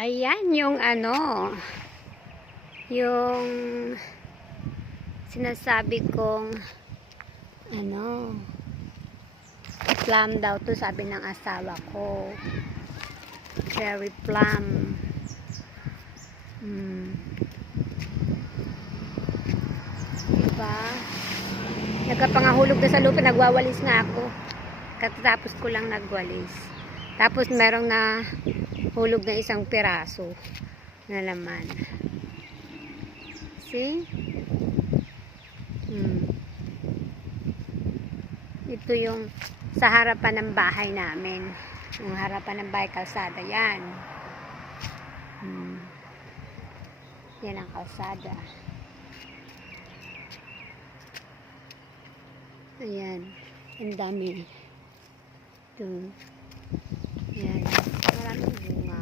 Ayan yung ano, yung sinasabi kong ano, plum daw to, sabi ng asawa ko. Cherry plum. Diba? Nagkapangahulog na sa lupa, nagwawalis nga ako. Katapos ko lang nagwalis. Tapos merong na hulog na isang piraso na laman. See? Ito yung sa harapan ng bahay namin. Yung harapan ng bahay, kalsada yan. Yan ang kalsada. Ayan. Ang dami. Ito. Ayan. Maraming bunga.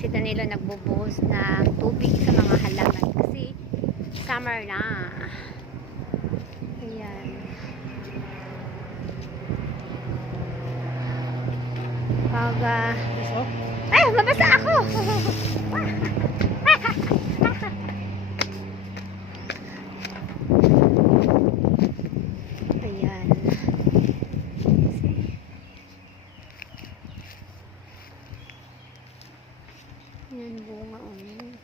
Si Danilo nagbubuhos ng tubig sa mga halaman kasi summer na. Ayan. Pag ay, mabasa ako. Ayan. Ayan, bunga ulit.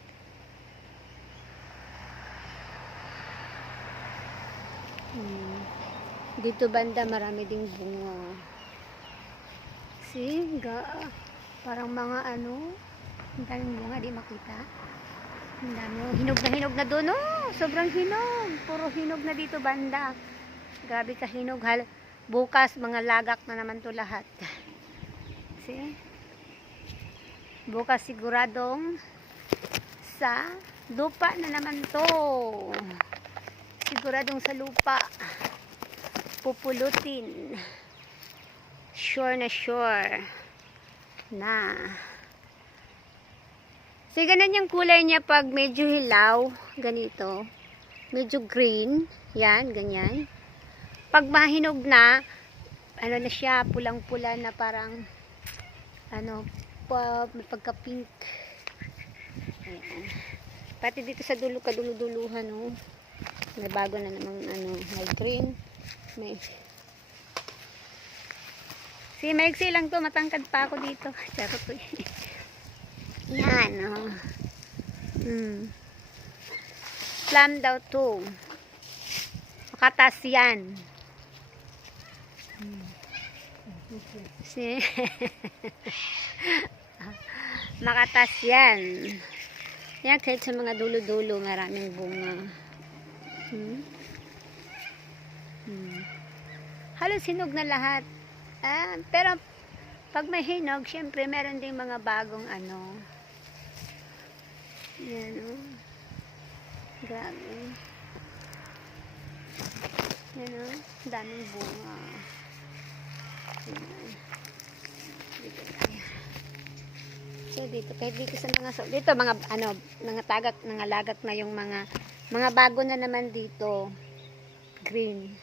Dito banda marami ding bunga. Siga. Parang mga ano, ang daming bunga, di makita. Ang dami. Hinog na doon. Oh, sobrang hinog. Puro hinog na dito banda. Grabe ka hinog. Bukas mga lagak na naman to lahat. See? Bukas siguradong sa lupa na naman to. Siguradong sa lupa. Pupulutin. Sure na sure na. So, ganun yung kulay niya pag medyo hilaw. Ganito. Medyo green. Yan, ganyan. Pag mahinog na, ano na siya, pulang-pula na parang, ano, pagka-pink. Ayan. Pati dito sa dulo, kaduluduluhan, oh. May bago na namang, ano, may green. May maiksi lang to, matangkad pa ako dito. Charot to. Yan, oh. Plum daw to. Makatas yan. Makatas yan. Yan, kahit sa mga dulo-dulo, maraming bunga. Halos hinog na lahat. Pero pag may hinog, syempre meron ding mga bagong ano. Yan, oh. Grabe. Yan, oh. Daming bunga. Yan. Dito tayo. So dito, kahit dito sa mga dito mga ano, mga lagat na yung mga bago na naman dito. Green.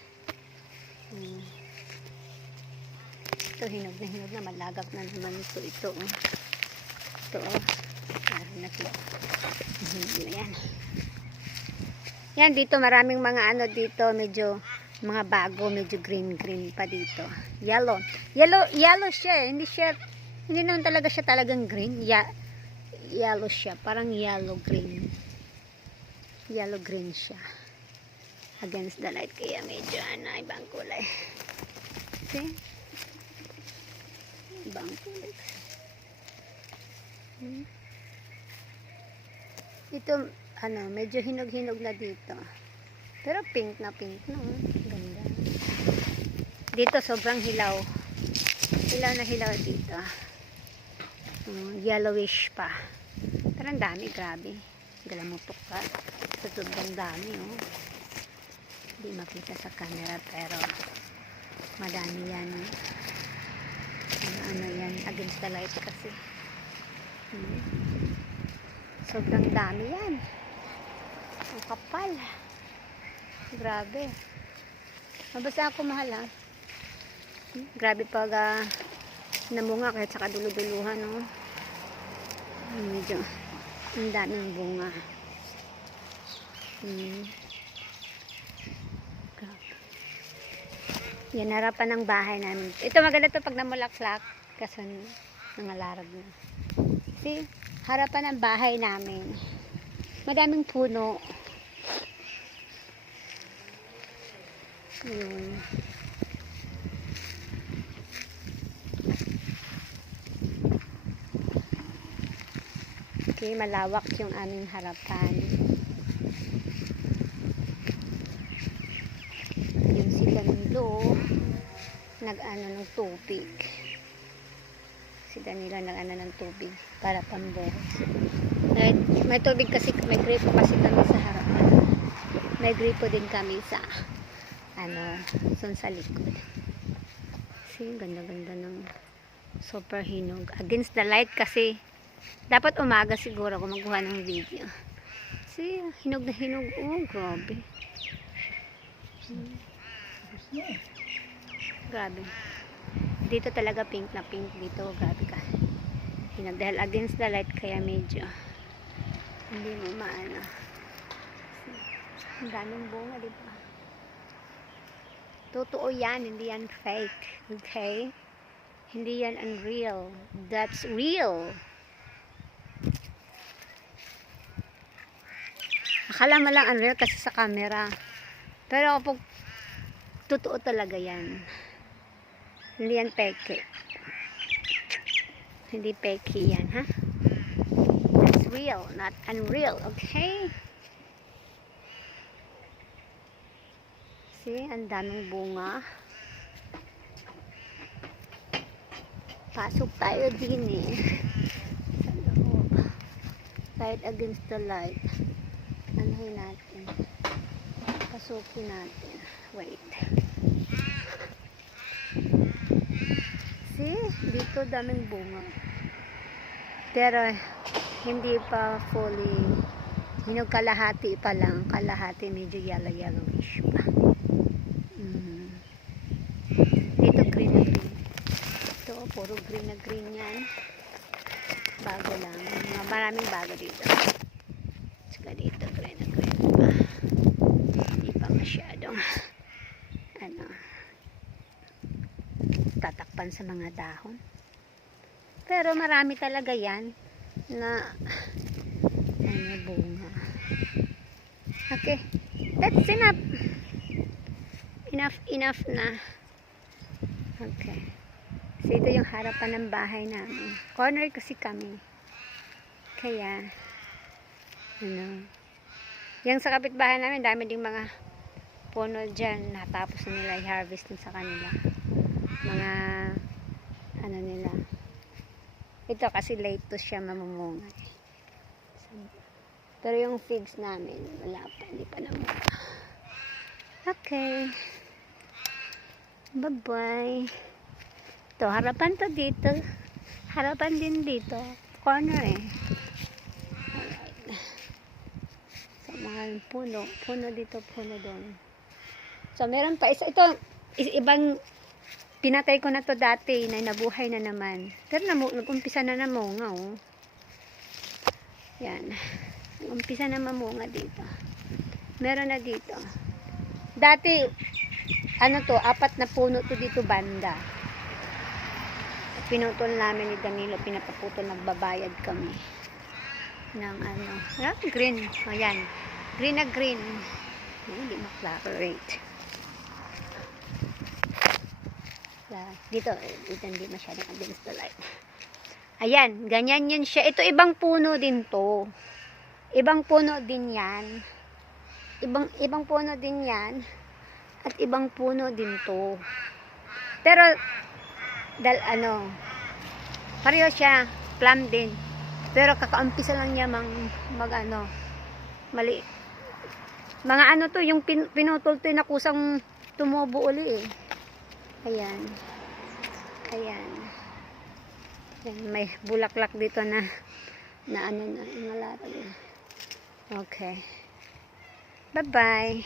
Ito, hinog na, malagak na naman ito. Ito, oh. Meron na ito. Ayan. Yan, dito maraming mga ano dito, medyo mga bago, medyo green pa dito. Yellow siya, hindi naman talaga siya talagang green. Yellow siya, parang yellow green siya. Against the light, kaya medyo ibang kulay. See? Ibang kulay. Ito, ano, medyo hinog na dito. Pero pink na. Ganda. Dito, sobrang hilaw. Hilaw dito. Yellowish pa. Pero ang dami, grabe. Galamutok ka. Sobrang dami, oh. Hindi makita sa camera, pero madami yan. Ano yan, against the light kasi. Sobrang dami yan. Ang kapal. Grabe. Mabasa ako, mahal, ha. Grabe pag namunga kahit sa kaduluduluhan, no. Medyo ang daming bunga. Yan, harapan ng bahay namin. Ito maganda to pag namulaklak. Kasi nangalarag na. See? Harapan ng bahay namin. Madaming puno. Yun. Okay, malawak yung aming harapan. Yung si Danilo nag-ano ng tubig. Si Danilo nag-ano ng tubig para pambuhos. May tubig kasi, may gripo kasi kami sa harapan. May gripo din kami sa sa likod. See, ganda-ganda ng super hinog. Against the light kasi dapat umaga siguro kung magkuha ng video. See, hinog na hinog. Oh, grabe. Grabe. Dito talaga pink na pink dito. Grabe ka. Hinog dahil against the light kaya medyo hindi mo maano. Ang daming bunga, diba? Totoo yan, hindi yan fake. Okay? Hindi yan unreal. That's real. Akala mo lang unreal kasi sa camera. Pero kapag totoo talaga yan. Hindi yan fake. Hindi fake yan, ha? That's real, not unreal. Okay? See, ang daming bunga. Pasok tayo din eh. Sa loob. Right against the light. Anuhin natin. Pasukin natin. Wait. See, dito daming bunga. Pero hindi pa fully hinog, kalahati pa lang. Kalahati medyo yellowish pa. Dito green na green. Ito, puro green na green yan. Bago lang. Maraming bago dito. Saka dito, green na green pa. Hindi pa masyadong tatakpan sa mga dahon. Pero marami talaga yan na bunga. Okay. That's enough. Enough na. Okay. So, ito yung harapan ng bahay namin. Corner kasi kami. Kaya, yung sa kapitbahay namin, dami ding mga puno dyan. Natapos na nila i-harvest sa kanila. Mga, nila. Ito kasi late to siya mamumunga. Pero yung figs namin, wala pa. Hindi pa namunga. Okay. Bye-bye. Ito, harapan to dito. Harapan din dito. Corner eh. Alright. So, mga puno. Puno dito, puno doon. So, meron pa isa. Ito, ibang pinatay ko na to dati na nabuhay na naman. Pero nag-umpisa na namunga, oh. Yan. Nag-umpisa na mamunga dito. Meron na dito. Dati, 4 na puno to dito banda. Pinutol namin ni Danilo, pinapaputol, nagbabayad kami ng green. Ayan. Green na green. Hindi ma-clarate. Dito hindi masyadong against the light. Ayan, ganyan yan siya. Ito ibang puno din to. Ibang puno din yan. Ibang puno din yan. At ibang puno din to. Pero pareho siya, plum din. Pero kakaumpisa lang niya mali. Mga to, yung pinutol to na kusang tumubo uli eh. Ayan. Ayan. May bulaklak dito na nalarag. Okay. Bye-bye.